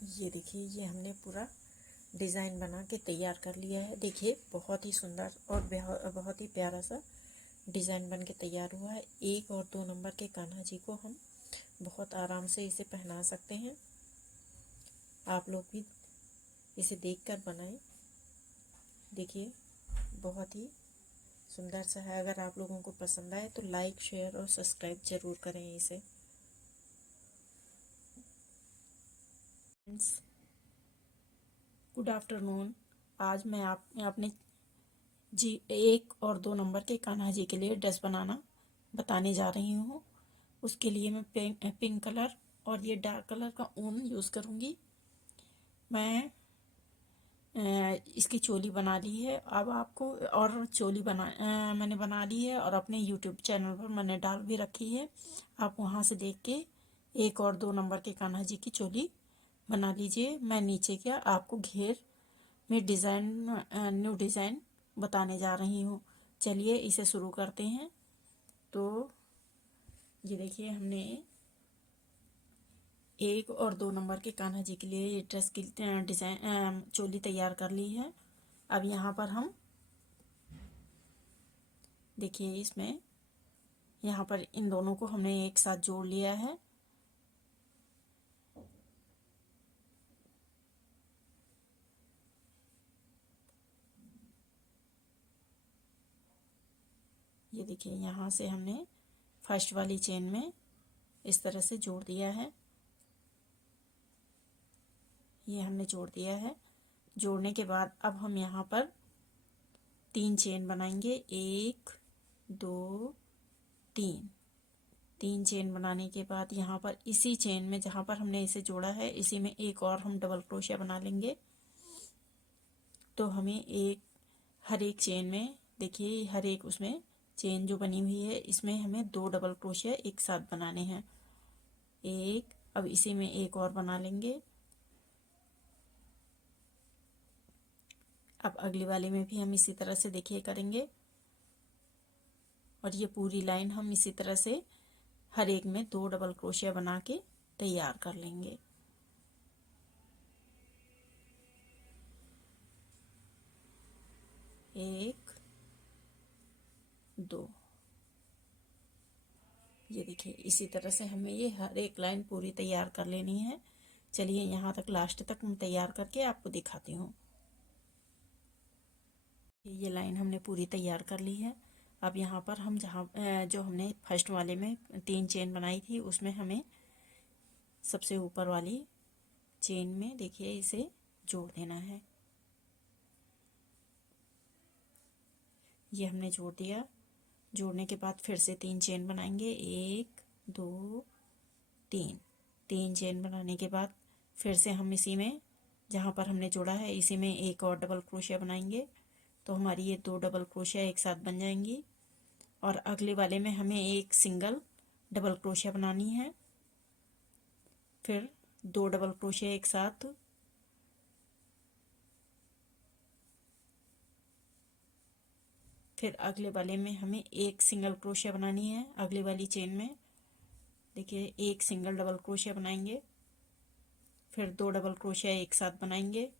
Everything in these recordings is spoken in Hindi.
ये देखिए, ये हमने पूरा डिज़ाइन बना के तैयार कर लिया है। देखिए बहुत ही सुंदर और बहुत ही प्यारा सा डिज़ाइन बन के तैयार हुआ है। 1 और 2 नंबर के कान्हा जी को हम बहुत आराम से इसे पहना सकते हैं। आप लोग भी इसे देखकर बनाएं। देखिए बहुत ही सुंदर सा है। अगर आप लोगों को पसंद आए तो लाइक, शेयर और सब्सक्राइब ज़रूर करें इसे। Good afternoon. आज मैं अपने 1 और 2 नंबर के कान्हा जी के लिए ड्रेस बनाना बताने जा रही हूँ। उसके लिए मैं पिंक कलर और ये डार्क कलर का ऊन यूज़ करूँगी। मैं इसकी चोली बना ली है। अब आपको और चोली मैंने बना ली है और अपने यूट्यूब चैनल पर मैंने डाल भी रखी है। आप वहाँ से देख के 1 और 2 नंबर के कान्हा जी की चोली बना लीजिए। मैं नीचे क्या आपको घेर में न्यू डिज़ाइन बताने जा रही हूँ। चलिए इसे शुरू करते हैं। तो ये देखिए, हमने 1 और 2 नंबर के कान्हा जी के लिए ये ड्रेस की डिज़ाइन चोली तैयार कर ली है। अब यहाँ पर हम देखिए, इसमें यहाँ पर इन दोनों को हमने एक साथ जोड़ लिया है। ये देखिए, यहाँ से हमने फर्स्ट वाली चेन में इस तरह से जोड़ दिया है। ये हमने जोड़ दिया है। जोड़ने के बाद अब हम यहाँ पर 3 चेन बनाएंगे। 1 2 3। 3 चेन बनाने के बाद यहाँ पर इसी चेन में जहाँ पर हमने इसे जोड़ा है, इसी में एक और हम डबल क्रोशिया बना लेंगे। तो हमें हर एक चेन में देखिए, हर एक उसमें चेन जो बनी हुई है, इसमें हमें 2 डबल क्रोशिया एक साथ बनाने हैं। अब इसी में एक और बना लेंगे। अब अगली वाले में भी हम इसी तरह से देखिए करेंगे और ये पूरी लाइन हम इसी तरह से हर एक में 2 डबल क्रोशिया बना के तैयार कर लेंगे। एक, 2। ये देखिए, इसी तरह से हमें ये हर एक लाइन पूरी तैयार कर लेनी है। चलिए यहाँ तक लास्ट तक मैं तैयार करके आपको दिखाती हूँ। ये लाइन हमने पूरी तैयार कर ली है। अब यहाँ पर हम जो हमने फर्स्ट वाले में 3 चेन बनाई थी, उसमें हमें सबसे ऊपर वाली चेन में देखिए इसे जोड़ देना है। ये हमने जोड़ दिया। जोड़ने के बाद फिर से 3 चेन बनाएंगे। 1 2 3। 3 चेन बनाने के बाद फिर से हम इसी में जहाँ पर हमने जोड़ा है, इसी में एक और डबल क्रोशिया बनाएंगे। तो हमारी ये 2 डबल क्रोशिया एक साथ बन जाएंगी। और अगले वाले में हमें एक सिंगल डबल क्रोशिया बनानी है। फिर 2 डबल क्रोशिया एक साथ। फिर अगले वाले में हमें एक सिंगल क्रोशिया बनानी है। अगली वाली चेन में देखिए, एक सिंगल डबल क्रोशिया बनाएंगे। फिर 2 डबल क्रोशिया एक साथ बनाएंगे।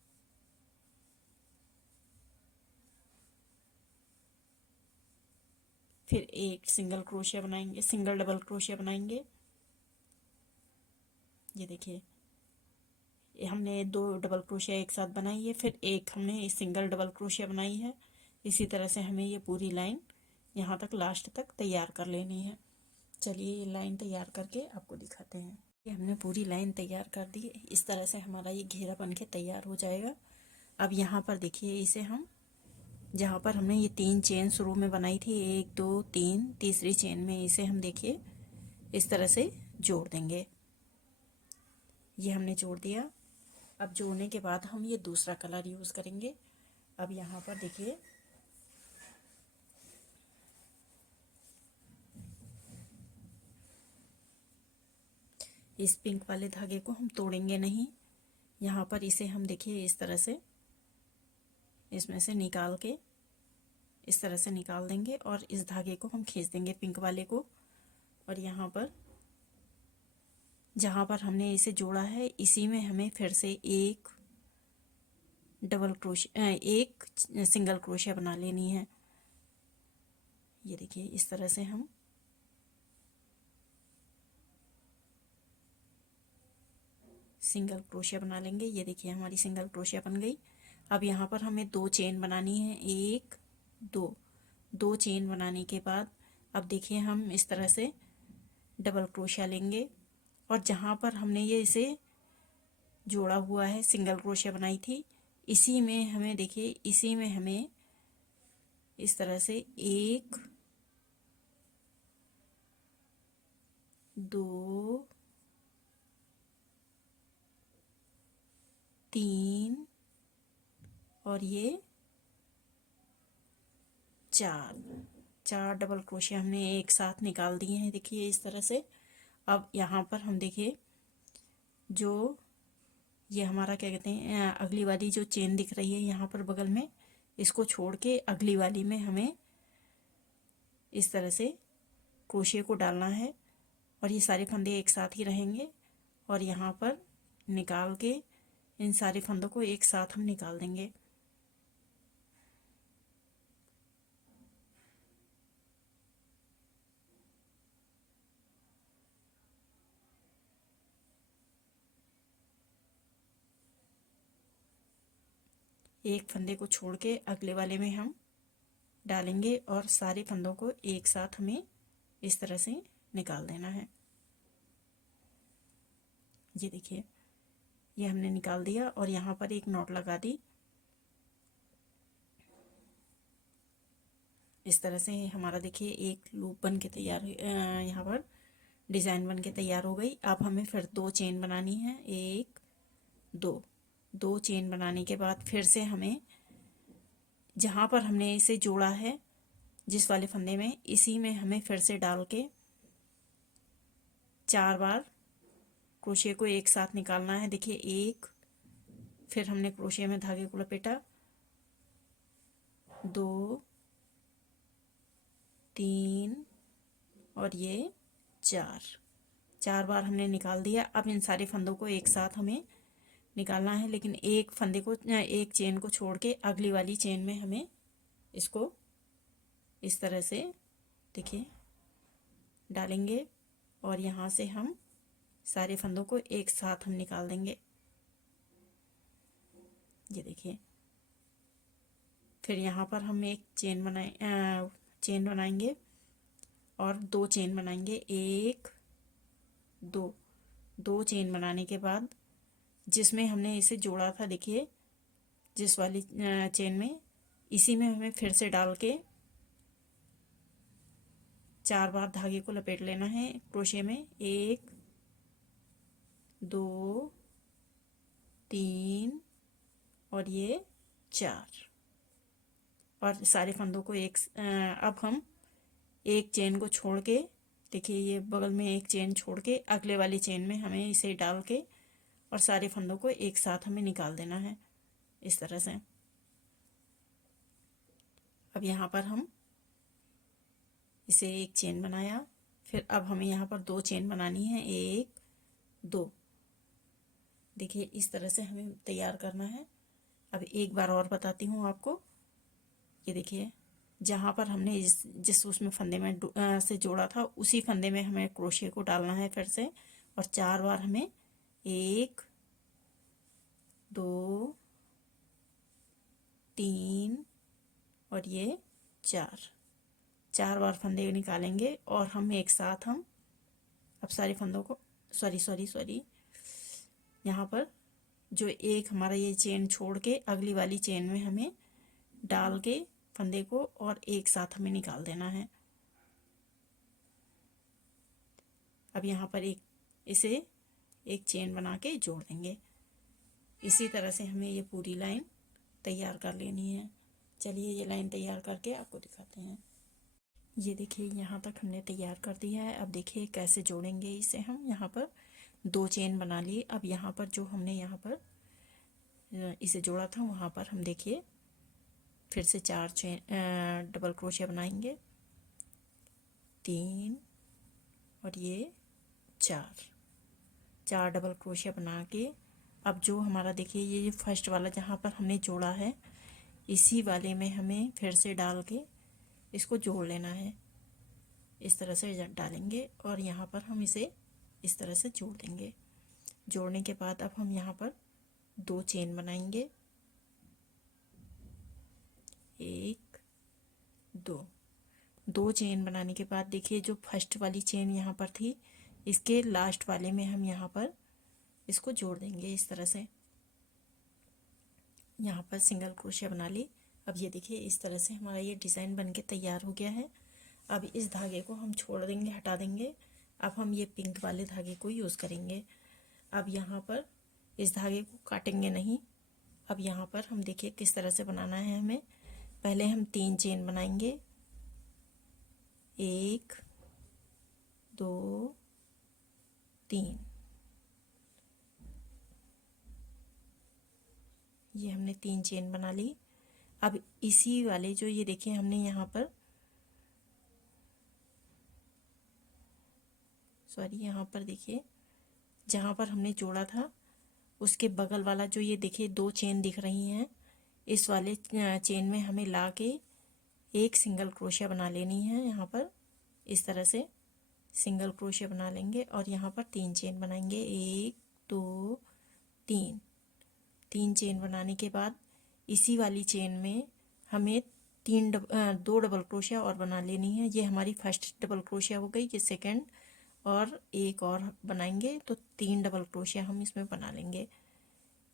फिर एक सिंगल क्रोशिया बनाएंगे, सिंगल डबल क्रोशिया बनाएंगे। ये देखिए, हमने 2 डबल क्रोशिया एक साथ बनाई है। फिर एक हमने सिंगल डबल क्रोशिया बनाई है। इसी तरह से हमें ये पूरी लाइन यहाँ तक लास्ट तक तैयार कर लेनी है। चलिए ये लाइन तैयार करके आपको दिखाते हैं। ये हमने पूरी लाइन तैयार कर दी। इस तरह से हमारा ये घेरा बन के तैयार हो जाएगा। अब यहाँ पर देखिए, इसे हम जहाँ पर हमने ये 3 चेन शुरू में बनाई थी, 1 2 3, तीसरी चेन में इसे हम देखिए इस तरह से जोड़ देंगे। ये हमने जोड़ दिया। अब जोड़ने के बाद हम ये दूसरा कलर यूज़ करेंगे। अब यहाँ पर देखिए, इस पिंक वाले धागे को हम तोड़ेंगे नहीं। यहाँ पर इसे हम देखिए इस तरह से इसमें से निकाल के इस तरह से निकाल देंगे और इस धागे को हम खींच देंगे पिंक वाले को। और यहाँ पर जहाँ पर हमने इसे जोड़ा है इसी में हमें फिर से एक डबल क्रोशिया एक सिंगल क्रोशिया बना लेनी है। ये देखिए इस तरह से हम सिंगल क्रोशिया बना लेंगे। ये देखिए हमारी सिंगल क्रोशिया बन गई। अब यहाँ पर हमें 2 चेन बनानी है, 1 2। 2 चेन बनाने के बाद अब देखिए हम इस तरह से डबल क्रोशिया लेंगे और जहाँ पर हमने ये इसे जोड़ा हुआ है सिंगल क्रोशिया बनाई थी, इसी में हमें देखिए इसी में हमें इस तरह से 1 2 3 और ये 4 डबल क्रोशिया हमने एक साथ निकाल दिए हैं। देखिए इस तरह से। अब यहाँ पर हम देखिए जो ये हमारा क्या कहते हैं अगली वाली जो चेन दिख रही है यहाँ पर बगल में, इसको छोड़ के अगली वाली में हमें इस तरह से क्रोशिया को डालना है और ये सारे फंदे एक साथ ही रहेंगे और यहाँ पर निकाल के इन सारे फंदों को एक साथ हम निकाल देंगे। एक फंदे को छोड़ के अगले वाले में हम डालेंगे और सारे फंदों को एक साथ हमें इस तरह से निकाल देना है। ये देखिए ये हमने निकाल दिया और यहाँ पर एक नॉट लगा दी। इस तरह से हमारा देखिए एक लूप बन के तैयार यहाँ पर डिज़ाइन बन के तैयार हो गई। अब हमें फिर 2 चेन बनानी है, 1 2 चेन बनाने के बाद फिर से हमें जहाँ पर हमने इसे जोड़ा है जिस वाले फंदे में, इसी में हमें फिर से डाल के 4 बार क्रोशिया को एक साथ निकालना है। देखिए 1, फिर हमने क्रोशिया में धागे को लपेटा, 2 3 और ये 4 बार हमने निकाल दिया। अब इन सारे फंदों को एक साथ हमें निकालना है, लेकिन एक फंदे को एक चेन को छोड़ के अगली वाली चेन में हमें इसको इस तरह से देखिए डालेंगे और यहाँ से हम सारे फंदों को एक साथ हम निकाल देंगे। ये देखिए फिर यहाँ पर हम एक चेन बनाएंगे और 2 चेन बनाएंगे, 1 2 चेन बनाने के बाद जिसमें हमने इसे जोड़ा था, देखिए जिस वाली चेन में, इसी में हमें फिर से डाल के 4 बार धागे को लपेट लेना है क्रोशिया में, 1 2 3 और ये 4 और सारे फंदों को अब हम एक चेन को छोड़ के देखिए ये बगल में एक चेन छोड़ के अगले वाली चेन में हमें इसे डाल के और सारे फंदों को एक साथ हमें निकाल देना है इस तरह से। अब यहाँ पर हम इसे एक चेन बनाया, फिर अब हमें यहाँ पर 2 चेन बनानी है, 1 2। देखिए इस तरह से हमें तैयार करना है। अब एक बार और बताती हूँ आपको। ये देखिए जहाँ पर हमने जिस उसमें फंदे में से जोड़ा था उसी फंदे में हमें क्रोशिया को डालना है फिर से और 4 बार हमें 1 2 3 और ये 4 बार फंदे निकालेंगे और हम एक साथ हम अब सारे फंदों को सॉरी यहाँ पर जो एक हमारा ये चेन छोड़ के अगली वाली चेन में हमें डाल के फंदे को और एक साथ हमें निकाल देना है। अब यहाँ पर इसे एक चेन बना के जोड़ देंगे। इसी तरह से हमें ये पूरी लाइन तैयार कर लेनी है। चलिए ये लाइन तैयार करके आपको दिखाते हैं। ये देखिए यहाँ तक हमने तैयार कर दिया है। अब देखिए कैसे जोड़ेंगे इसे हम। यहाँ पर 2 चेन बना लिए। अब यहाँ पर जो हमने यहाँ पर इसे जोड़ा था वहाँ पर हम देखिए फिर से 4 चेन डबल क्रोशिया बनाएंगे, 3 और ये 4 4 डबल क्रोशिया बना के अब जो हमारा देखिए ये फर्स्ट वाला जहाँ पर हमने जोड़ा है इसी वाले में हमें फिर से डाल के इसको जोड़ लेना है। इस तरह से डालेंगे और यहाँ पर हम इसे इस तरह से जोड़ देंगे। जोड़ने के बाद अब हम यहाँ पर 2 चेन बनाएंगे, 1 2 चेन बनाने के बाद देखिए जो फर्स्ट वाली चेन यहाँ पर थी इसके लास्ट वाले में हम यहाँ पर इसको जोड़ देंगे। इस तरह से यहाँ पर सिंगल क्रोशिया बना ली। अब ये देखिए इस तरह से हमारा ये डिज़ाइन बनके तैयार हो गया है। अब इस धागे को हम छोड़ देंगे, हटा देंगे। अब हम ये पिंक वाले धागे को यूज़ करेंगे। अब यहाँ पर इस धागे को काटेंगे नहीं। अब यहाँ पर हम देखिए किस तरह से बनाना है हमें। पहले हम 3 चेन बनाएंगे, 1 2 3। ये हमने 3 चेन बना ली। अब इसी वाले जो ये देखिए हमने यहाँ पर यहाँ पर देखिए जहाँ पर हमने जोड़ा था उसके बगल वाला जो ये देखिए 2 चेन दिख रही हैं, इस वाले चेन में हमें ला के एक सिंगल क्रोशिया बना लेनी है। यहाँ पर इस तरह से सिंगल क्रोशिया बना लेंगे और यहाँ पर 3 चेन बनाएंगे, 1 2 3। 3 चेन बनाने के बाद इसी वाली चेन में हमें 2 डबल क्रोशिया और बना लेनी है। ये हमारी फर्स्ट डबल क्रोशिया हो गई। ये सेकंड और एक और बनाएंगे तो 3 डबल क्रोशिया हम इसमें बना लेंगे।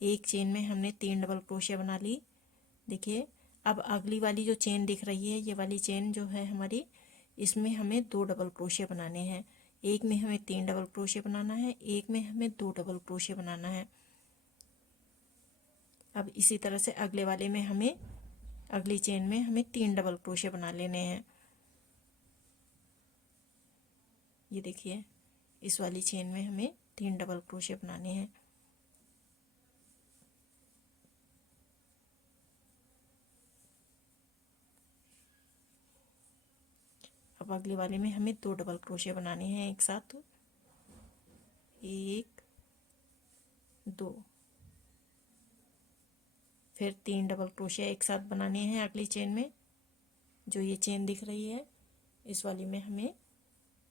एक चेन में हमने 3 डबल क्रोशिया बना ली। देखिए अब अगली वाली जो चेन दिख रही है ये वाली चेन जो है हमारी, इसमें हमें 2 डबल क्रोशिया बनाने हैं। एक में हमें 3 डबल क्रोशिया बनाना है, एक में हमें 2 डबल क्रोशिया बनाना है। अब इसी तरह से अगले वाले में हमें, अगली चेन में हमें 3 डबल क्रोशिया बना लेने हैं। ये देखिए इस वाली चेन में हमें 3 डबल क्रोशिया बनाने हैं। अब अगले वाले में हमें 2 डबल क्रोशिया बनाने हैं एक साथ, 1 2। फिर 3 डबल क्रोशिया एक साथ बनाने हैं अगली चेन में। जो ये चेन दिख रही है इस वाली में हमें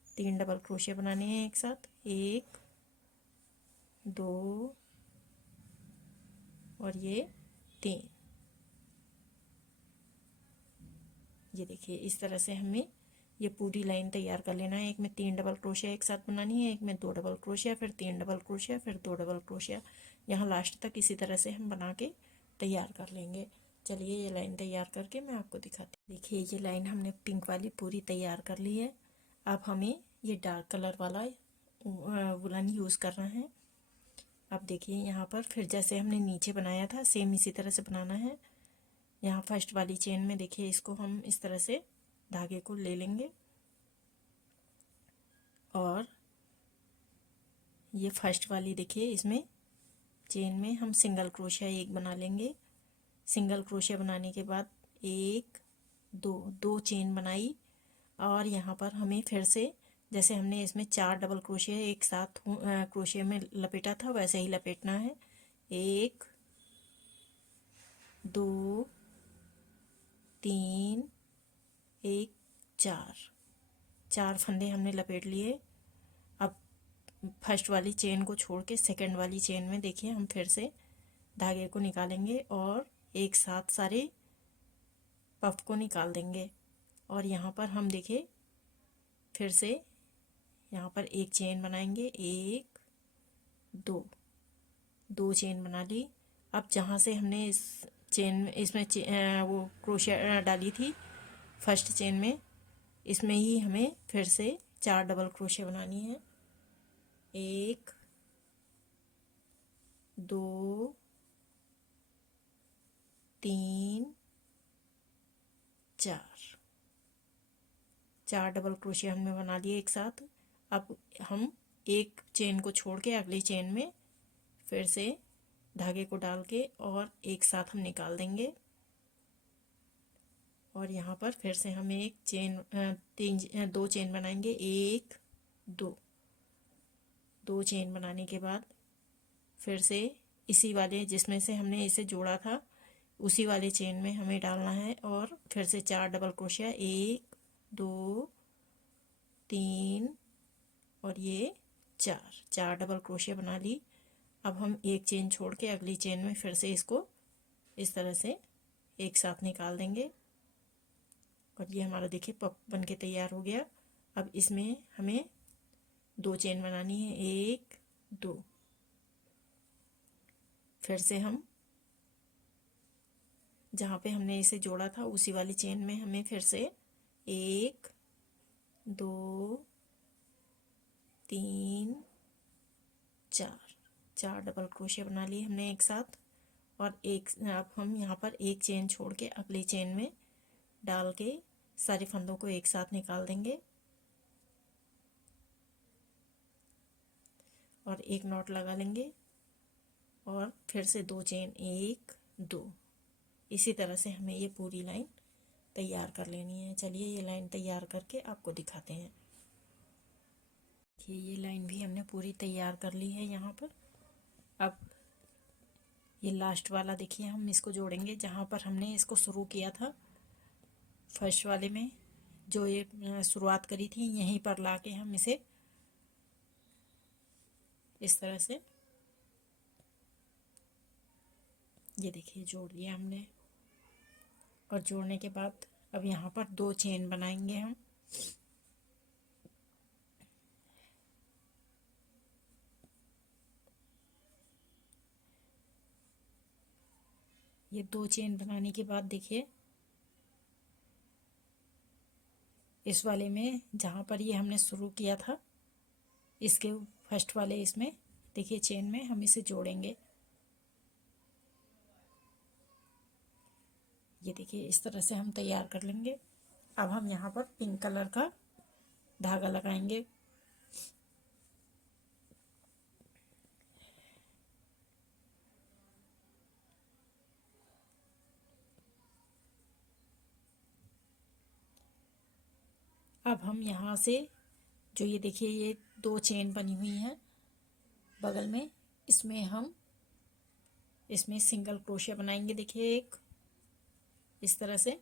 3 डबल क्रोशिया बनाने हैं एक साथ, 1 2 और ये 3। ये देखिए इस तरह से हमें ये पूरी लाइन तैयार कर लेना है। एक में 3 डबल क्रोशिया एक साथ बनानी है, एक में 2 डबल क्रोशिया, फिर 3 डबल क्रोशिया, फिर 2 डबल क्रोशिया। यहाँ लास्ट तक इसी तरह से हम बना के तैयार कर लेंगे। चलिए ये लाइन तैयार करके मैं आपको दिखाती हूँ। देखिए ये लाइन हमने पिंक वाली पूरी तैयार कर ली है। अब हमें ये डार्क कलर वाला वुलन यूज़ करना है। अब देखिए यहाँ पर फिर जैसे हमने नीचे बनाया था सेम इसी तरह से बनाना है। यहाँ फर्स्ट वाली चेन में देखिए इसको हम इस तरह से धागे को ले लेंगे और ये फर्स्ट वाली देखिए इसमें चेन में हम सिंगल क्रोशिया एक बना लेंगे। सिंगल क्रोशिया बनाने के बाद 1 2 चेन बनाई और यहाँ पर हमें फिर से जैसे हमने इसमें 4 डबल क्रोशिया एक साथ क्रोशिया में लपेटा था वैसे ही लपेटना है। 1 2 3 1 4 फंदे हमने लपेट लिए। अब फर्स्ट वाली चेन को छोड़ के सेकंड वाली चेन में देखिए हम फिर से धागे को निकालेंगे और एक साथ सारे पफ को निकाल देंगे। और यहाँ पर हम देखिए फिर से यहाँ पर एक चेन बनाएंगे, 1 2 चेन बना ली। अब जहाँ से हमने इस चेन इसमें वो क्रोशिया डाली थी फर्स्ट चेन में, इसमें ही हमें फिर से 4 डबल क्रोशिया बनानी है। 1 2 3 4 डबल क्रोशिया हमने बना लिए एक साथ। अब हम एक चेन को छोड़ के अगली चेन में फिर से धागे को डाल के और एक साथ हम निकाल देंगे। और यहाँ पर फिर से हम एक चेन 2 चेन बनाएंगे, 1 2। 2 चेन बनाने के बाद फिर से इसी वाले जिसमें से हमने इसे जोड़ा था उसी वाले चेन में हमें डालना है और फिर से 4 डबल क्रोशिया, 1 2 3 और ये 4 डबल क्रोशिया बना ली। अब हम एक चेन छोड़ के अगली चेन में फिर से इसको इस तरह से एक साथ निकाल देंगे और ये हमारा देखिए पफ बन के तैयार हो गया। अब इसमें हमें 2 चेन बनानी है, 1 2। फिर से हम जहाँ पे हमने इसे जोड़ा था उसी वाली चेन में हमें फिर से 1 2 3 4 डबल क्रोशिया बना लिए हमने एक साथ। और एक अब हम यहाँ पर एक चेन छोड़ के अगली चेन में डाल के सारे फंदों को एक साथ निकाल देंगे और एक नॉट लगा लेंगे और फिर से 2 चेन, 1 2। इसी तरह से हमें ये पूरी लाइन तैयार कर लेनी है। चलिए ये लाइन तैयार करके आपको दिखाते हैं। ये लाइन भी हमने पूरी तैयार कर ली है यहाँ पर। अब ये लास्ट वाला देखिए हम इसको जोड़ेंगे जहाँ पर हमने इसको शुरू किया था फर्स्ट वाले में, जो ये शुरुआत करी थी यहीं पर लाके हम इसे इस तरह से ये देखिए जोड़ लिया हमने। और जोड़ने के बाद अब यहाँ पर 2 चेन बनाएंगे हम। ये 2 चेन बनाने के बाद देखिए इस वाले में जहाँ पर ये हमने शुरू किया था इसके फर्स्ट वाले इसमें देखिए चेन में हम इसे जोड़ेंगे। ये देखिए इस तरह से हम तैयार कर लेंगे। अब हम यहाँ पर पिंक कलर का धागा लगाएंगे। अब हम यहाँ से जो ये देखिए ये 2 चेन बनी हुई हैं बगल में, इसमें सिंगल क्रोशिया बनाएंगे देखिए एक इस तरह से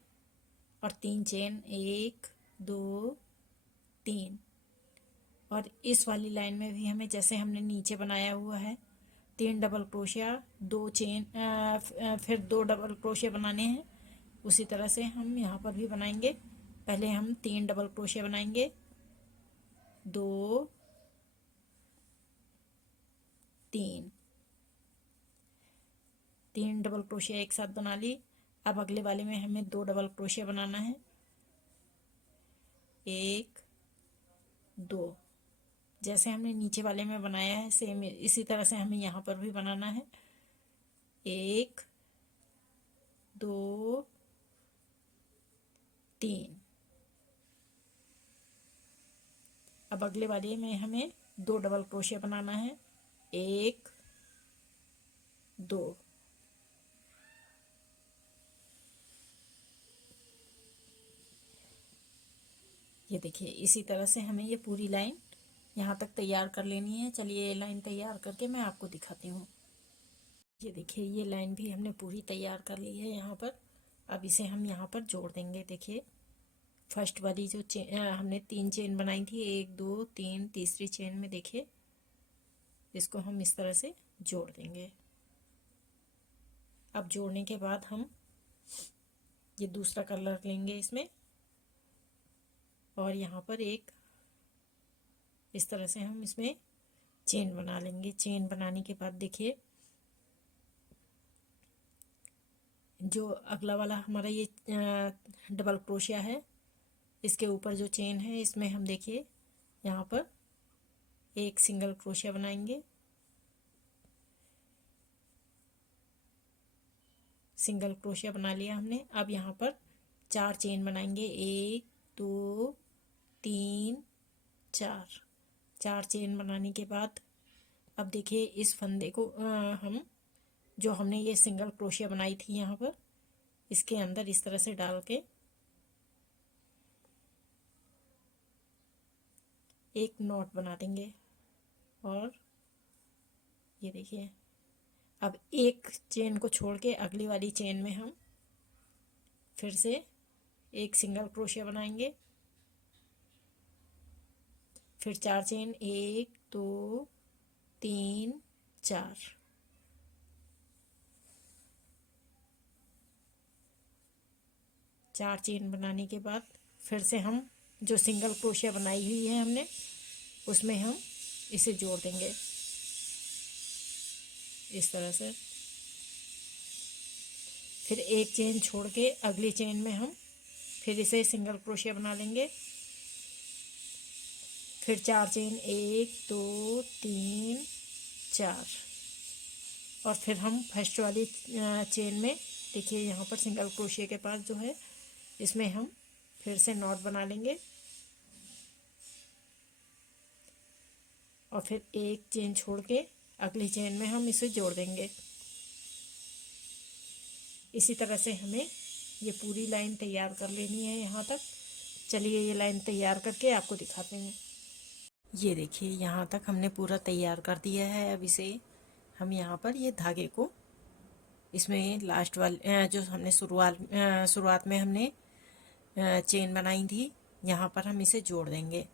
और 3 चेन, 1 2 3। और इस वाली लाइन में भी हमें जैसे हमने नीचे बनाया हुआ है 3 डबल क्रोशिया, 2 चेन, फिर 2 डबल क्रोशिया बनाने हैं। उसी तरह से हम यहाँ पर भी बनाएंगे। पहले हम 3 डबल क्रोशिया बनाएंगे, 2 3 डबल क्रोशिया एक साथ बना ली। अब अगले वाले में हमें 2 डबल क्रोशिया बनाना है, 1 2। जैसे हमने नीचे वाले में बनाया है सेम इसी तरह से हमें यहाँ पर भी बनाना है, 1 2 3। अब अगले वाले में हमें 2 डबल क्रोशिया बनाना है, 1 2। ये देखिए इसी तरह से हमें ये पूरी लाइन यहाँ तक तैयार कर लेनी है। चलिए ये लाइन तैयार करके मैं आपको दिखाती हूँ। ये देखिए ये लाइन भी हमने पूरी तैयार कर ली है यहाँ पर। अब इसे हम यहाँ पर जोड़ देंगे। देखिए फर्स्ट वाली जो हमने 3 चेन बनाई थी, 1 2 3, तीसरी चेन में देखिए इसको हम इस तरह से जोड़ देंगे। अब जोड़ने के बाद हम ये दूसरा कलर लेंगे इसमें और यहाँ पर एक इस तरह से हम इसमें चेन बना लेंगे। चेन बनाने के बाद देखिए जो अगला वाला हमारा ये डबल क्रोशिया है इसके ऊपर जो चेन है इसमें हम देखिए यहाँ पर एक सिंगल क्रोशिया बनाएंगे। सिंगल क्रोशिया बना लिया हमने। अब यहाँ पर 4 चेन बनाएंगे, 1 2 3 4 चेन बनाने के बाद अब देखिए इस फंदे को हम जो हमने ये सिंगल क्रोशिया बनाई थी यहाँ पर इसके अंदर इस तरह से डाल के एक नॉट बना देंगे। और ये देखिए, अब एक चेन को छोड़ के अगली वाली चेन में हम फिर से एक सिंगल क्रोशिया बनाएंगे। फिर 4 चेन, 1 2 3 4। 4 चेन बनाने के बाद फिर से हम जो सिंगल क्रोशिया बनाई हुई है हमने, उसमें हम इसे जोड़ देंगे इस तरह से। फिर एक चेन छोड़ के अगली चेन में हम फिर इसे सिंगल क्रोशिया बना लेंगे। फिर 4 चेन, 1 2 3 4। और फिर हम फर्स्ट वाली चेन में देखिए, यहाँ पर सिंगल क्रोशिया के पास जो है, इसमें हम फिर से नॉट बना लेंगे और फिर एक चेन छोड़ के अगली चेन में हम इसे जोड़ देंगे। इसी तरह से हमें ये पूरी लाइन तैयार कर लेनी है यहाँ तक। चलिए ये लाइन तैयार करके आपको दिखाते हैं। ये देखिए, यहाँ तक हमने पूरा तैयार कर दिया है। अब इसे हम यहाँ पर ये धागे को इसमें लास्ट वाले जो हमने शुरुआत में हमने चेन बनाई थी, यहाँ पर हम इसे जोड़ देंगे।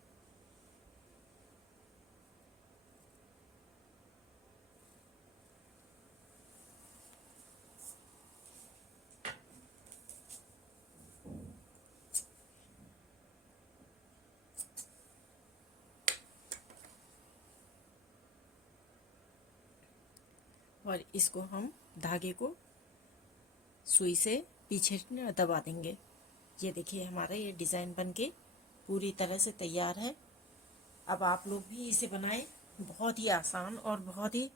और इसको हम धागे को सुई से पीछे दबा देंगे। ये देखिए, हमारा ये डिज़ाइन बनके पूरी तरह से तैयार है। अब आप लोग भी इसे बनाएं। बहुत ही आसान और बहुत ही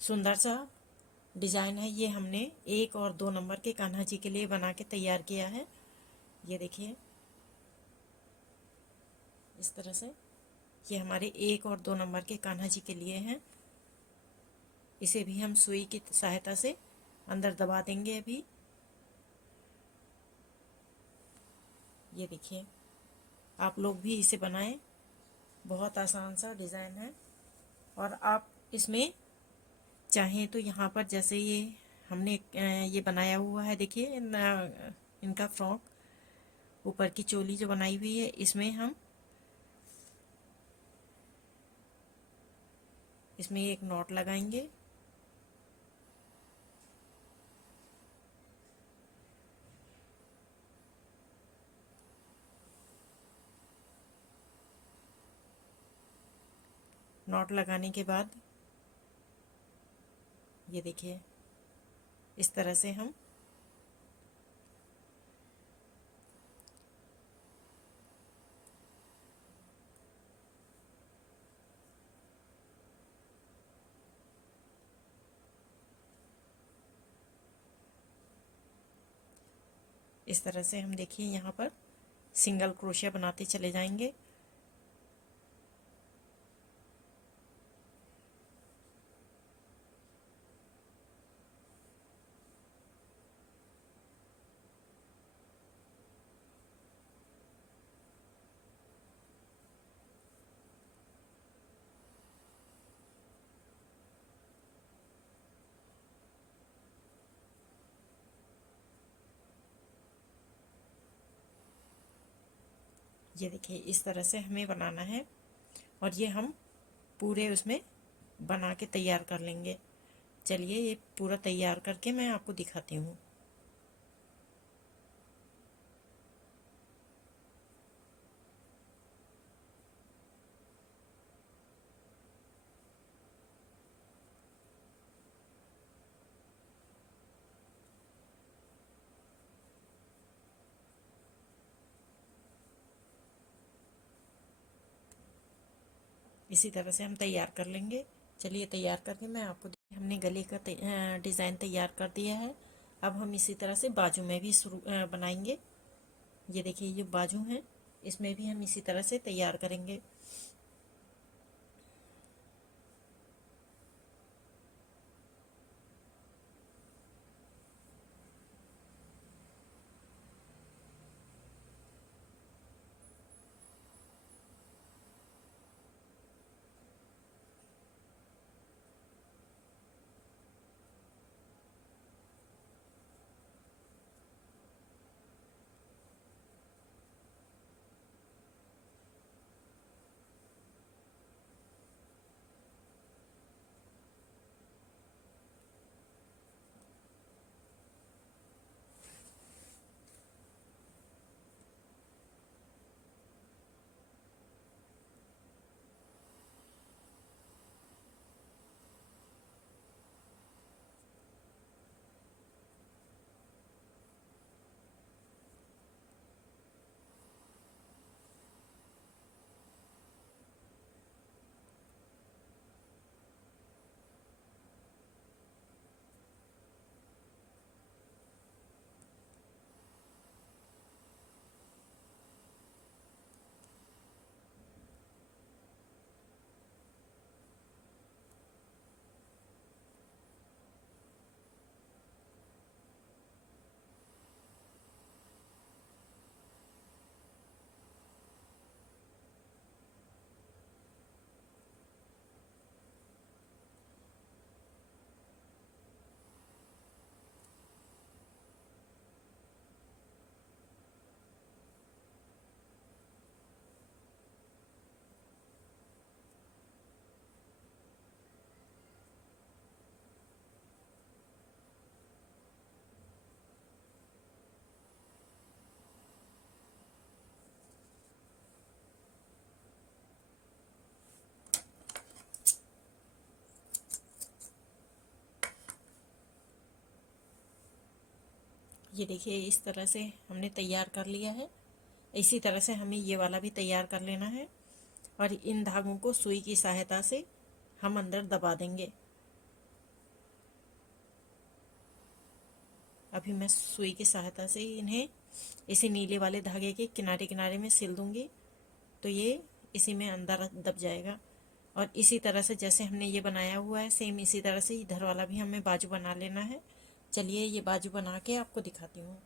सुंदर सा डिज़ाइन है। ये हमने 1 और 2 नंबर के कान्हा जी के लिए बना के तैयार किया है। ये देखिए, इस तरह से ये हमारे 1 और 2 नंबर के कान्हा जी के लिए हैं। इसे भी हम सुई की सहायता से अंदर दबा देंगे अभी। ये देखिए, आप लोग भी इसे बनाएं। बहुत आसान सा डिज़ाइन है। और आप इसमें चाहें तो यहाँ पर जैसे ये हमने ये बनाया हुआ है, देखिए इनका फ्रॉक, ऊपर की चोली जो बनाई हुई है, इसमें एक नॉट लगाएंगे। नॉट लगाने के बाद ये देखिए, इस तरह से हम इस तरह से हम देखिए यहाँ पर सिंगल क्रोशिया बनाते चले जाएंगे। ये देखिए, इस तरह से हमें बनाना है और ये हम पूरे उसमें बना के तैयार कर लेंगे। चलिए ये पूरा तैयार करके मैं आपको दिखाती हूँ। इसी तरह से हम तैयार कर लेंगे। चलिए तैयार करके मैं आपको हमने गले का डिज़ाइन तैयार कर दिया है। अब हम इसी तरह से बाजू में भी शुरू बनाएंगे। ये देखिए, ये बाजू हैं, इसमें भी हम इसी तरह से तैयार करेंगे। ये देखिए इस तरह से हमने तैयार कर लिया है। इसी तरह से हमें ये वाला भी तैयार कर लेना है और इन धागों को सुई की सहायता से हम अंदर दबा देंगे। अभी मैं सुई की सहायता से इन्हें इसी नीले वाले धागे के किनारे किनारे में सिल दूंगी, तो ये इसी में अंदर दब जाएगा। और इसी तरह से जैसे हमने ये बनाया हुआ है सेम इसी तरह से इधर वाला भी हमें बाजू बना लेना है। चलिए ये बाजू बना के आपको दिखाती हूँ।